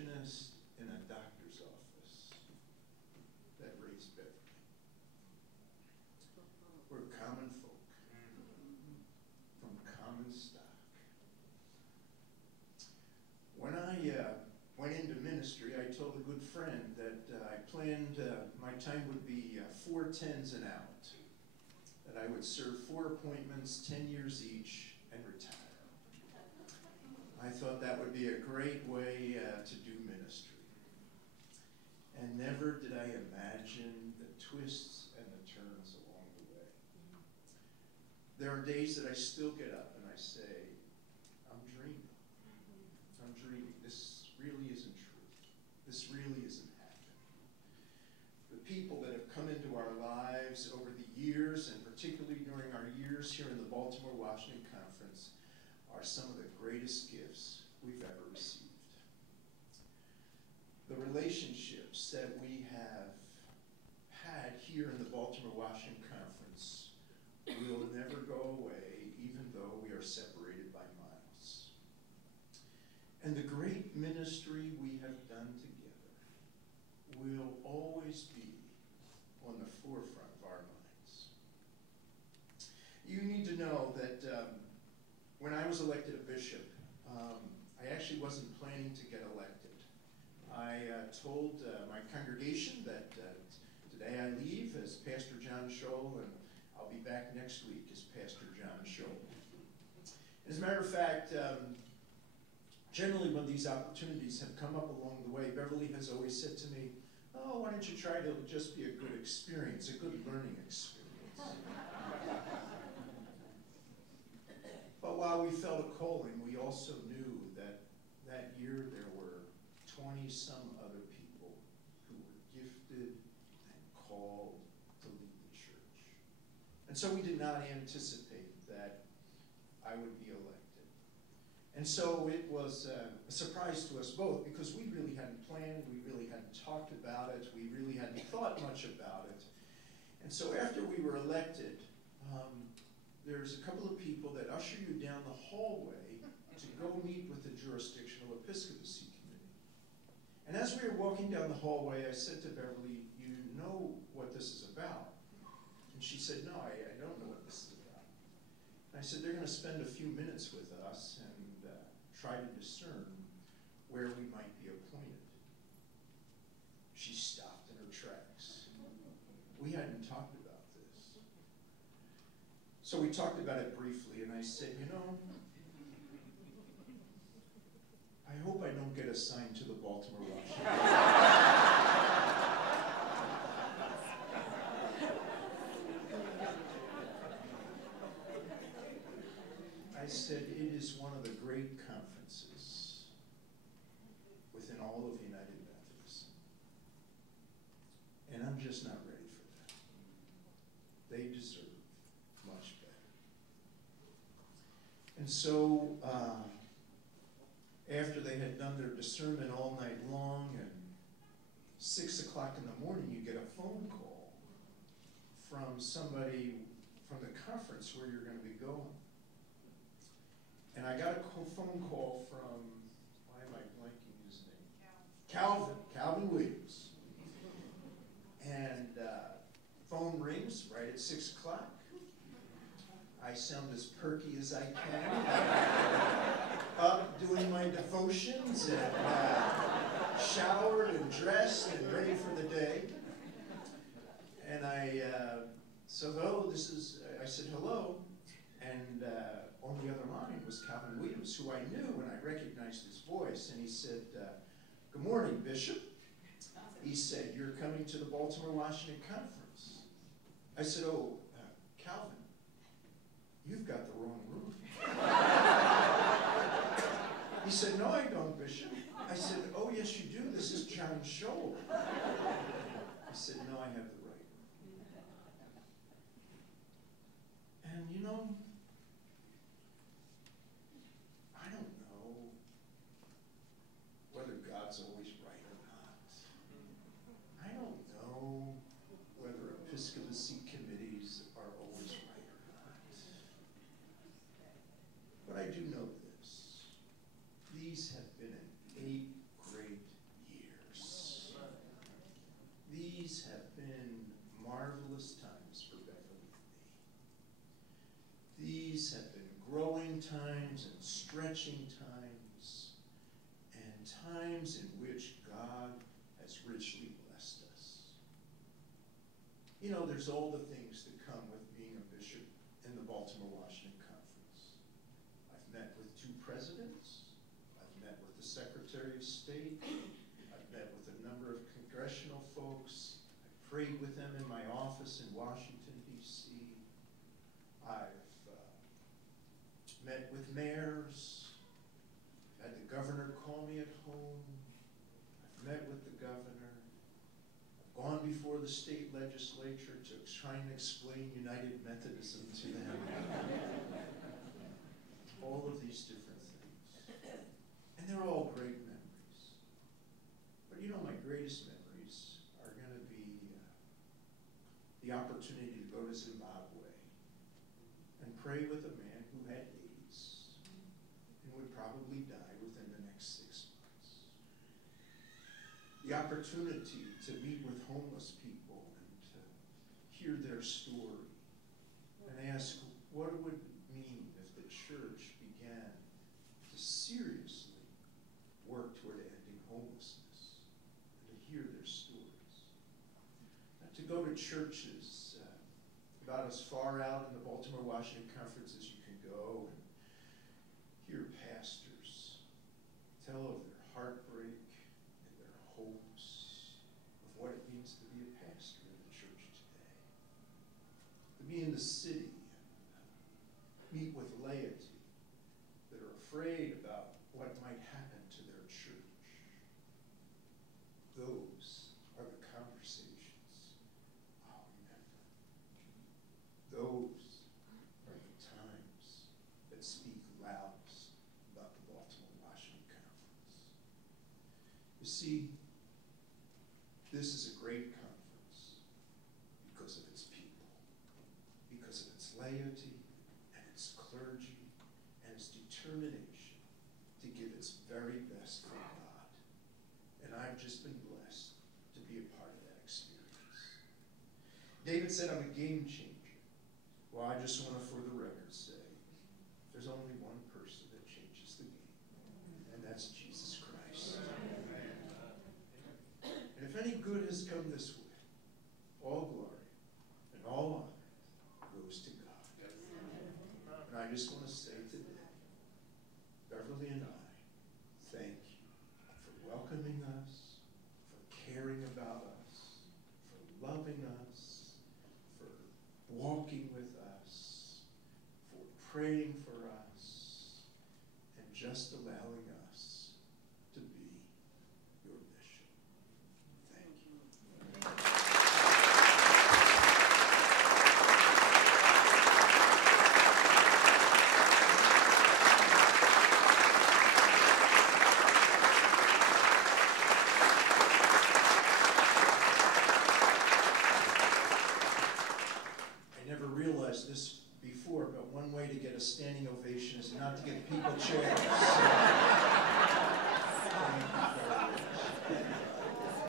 receptionist in a doctor's office that raised Beverly. We're common folk from common stock. When I went into ministry, I told a good friend that I planned my time would be 4 10s and out, that I would serve 4 appointments, 10 years each, and retire. I thought that would be a great way to do ministry. And never did I imagine the twists and the turns along the way. There are days that I still get up and I say, I'm dreaming. I'm dreaming. This really isn't true. This really isn't happening. The people that have come into our lives over the years, and particularly during our years here in the Baltimore-Washington Conference, are some of the greatest gifts we've ever received. The relationships that we have had here in the Baltimore-Washington Conference will never go away, even though we are separated by miles. And the great ministry we have done together will always be on the forefront of our minds. You need to know that when I was elected a bishop, I actually wasn't planning to get elected. I told my congregation that today I leave as Pastor John Schol, and I'll be back next week as Pastor John Schol. As a matter of fact, generally when these opportunities have come up along the way, Beverly has always said to me, oh, why don't you try to just be a good experience, a good learning experience. But while we felt a calling, we also knew that that year there were 20-some other people who were gifted and called to lead the church. And so we did not anticipate that I would be elected. And so it was a surprise to us both, because we really hadn't planned, we really hadn't talked about it, we really hadn't thought much about it. And so after we were elected, there's a couple of people that usher you down the hallway to go meet with the jurisdictional episcopacy committee. And as we were walking down the hallway, I said to Beverly, you know what this is about? And she said, no, I don't know what this is about. And I said, they're going to spend a few minutes with us and try to discern where we might be appointed. She stopped in her tracks. We hadn't talked about this. So we talked about it briefly, and I said, you know, I hope I don't get assigned to the Baltimore-Washington. I said, it is one of the great conferences within all of United Methodist. And I'm just not ready for that. They deserve much better. And so, after they had done their discernment all night long, and 6 o'clock in the morning, you get a phone call from somebody from the conference where you're going to be going. And I got a phone call from, why am I blanking his name? Calvin Williams. And phone rings right at 6 o'clock. I sound as perky as I can. Up doing my devotions and showered and dressed and ready for the day. And I said, hello. And on the other line was Calvin Williams, who I knew, and I recognized his voice. And he said, good morning, Bishop. He said, you're coming to the Baltimore-Washington Conference. I said, oh, Calvin, you've got the wrong room. He said, no, I don't, Bishop. I said, oh, yes, you do. This is John Schol. He said, no, I have the right room. And, you know, I don't know whether God's always right or not. I don't know whether episcopacy committees are always right or not. But I do know this. These have been an 8 great trying times and stretching times, and times in which God has richly blessed us. You know, there's all the things that come with being a bishop in the Baltimore-Washington Conference. I've met with 2 presidents. I've met with the Secretary of State. I've met with a number of congressional folks. I've prayed with them in my office in Washington, D.C. I've met with mayors. I've had the governor call me at home. I've met with the governor. I've gone before the state legislature to try and explain United Methodism to them. All of these different things. And they're all great memories. But you know, my greatest memories are going to be the opportunity to go to Zimbabwe and pray with a man who had AIDS and would probably die within the next 6 months. The opportunity to meet with homeless people and to hear their story and ask what it would mean if the church began to seriously work toward ending homelessness and to hear their stories. And to go to churches about as far out in the Baltimore-Washington Conference as you can go and hear pastors tell of their heartbreak and their hopes of what it means to be a pastor in the church today. To be in the city and meet with laity that are afraid about what might happen to their church. Those are the conversations I'll remember. Those are the times that speak loudest about the Baltimore-Washington Conference. You see, this is a great conference because of its people, because of its laity and its clergy and its determination to give its very best for God. And I've just been blessed to be a part of that experience. David said, I'm a game changer. Well, I just want to, for the record, say, there's only one person that changes the game, and that's Jesus Christ. And if any good has come this way, all glory and all honor goes to God. And I just want to say today, Beverly and I thank you for welcoming us, for caring about us, for loving us, for walking with us, for praying for us, and just allowing us to be your bishop. Thank you. I never realized this before, but one way to get a standing ovation is not to give people chairs.